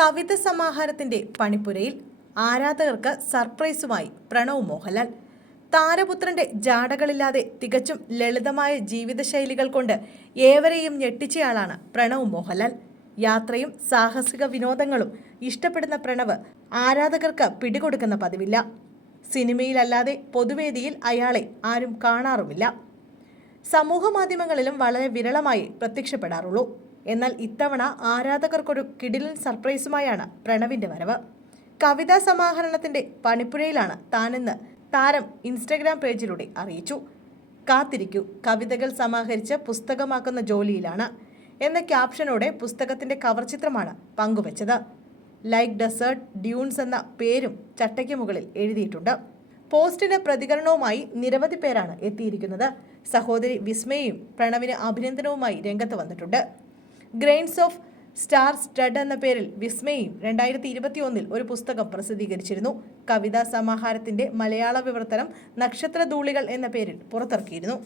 കവിത സമാഹാരത്തിന്റെ പണിപ്പുരയിൽ ആരാധകർക്ക് സർപ്രൈസുമായി പ്രണവ് മോഹൻലാൽ. താരപുത്രന്റെ ജാടകളില്ലാതെ തികച്ചും ലളിതമായ ജീവിതശൈലികൾ കൊണ്ട് ഏവരെയും ഞെട്ടിച്ചയാളാണ് പ്രണവ് മോഹൻലാൽ. യാത്രയും സാഹസിക വിനോദങ്ങളും ഇഷ്ടപ്പെടുന്ന പ്രണവ് ആരാധകർക്ക് പിടികൊടുക്കുന്ന പതിവില്ല. സിനിമയിലല്ലാതെ പൊതുവേദിയിൽ അയാളെ ആരും കാണാറുമില്ല. സമൂഹ മാധ്യമങ്ങളിലും വളരെ വിരളമായി പ്രത്യക്ഷപ്പെടാറുള്ളൂ. എന്നാൽ ഇത്തവണ ആരാധകർക്കൊരു കിടിലൻ സർപ്രൈസുമായാണ് പ്രണവിന്റെ വരവ്. കവിതാ സമാഹരണത്തിന്റെ പണിപ്പുരയിലാണ് താനെന്ന് താരം ഇൻസ്റ്റഗ്രാം പേജിലൂടെ അറിയിച്ചു. കാത്തിരിക്കൂ, കവിതകൾ സമാഹരിച്ച് പുസ്തകമാക്കുന്ന ജോലിയിലാണ് എന്ന ക്യാപ്ഷനോടെ പുസ്തകത്തിന്റെ കവർ ചിത്രമാണ് പങ്കുവച്ചത്. ലൈക്ക് ഡെസേർട്ട് ഡ്യൂൺസ് എന്ന പേരും ചട്ടയ്ക്ക് മുകളിൽ എഴുതിയിട്ടുണ്ട്. പോസ്റ്റിന് പ്രതികരണവുമായി നിരവധി പേരാണ് എത്തിയിരിക്കുന്നത്. സഹോദരി വിസ്മയും പ്രണവിന് അഭിനന്ദനവുമായി രംഗത്ത് വന്നിട്ടുണ്ട്. ഗ്രെയിൻസ് ഓഫ് സ്റ്റാർ സ്റ്റഡ് എന്ന പേരിൽ വിസ്മയും 2021 ഒരു പുസ്തകം പ്രസിദ്ധീകരിച്ചിരുന്നു. കവിതാ സമാഹാരത്തിന്റെ മലയാള വിവർത്തനം നക്ഷത്രധൂളികൾ എന്ന പേരിൽ പുറത്തിറക്കിയിരുന്നു.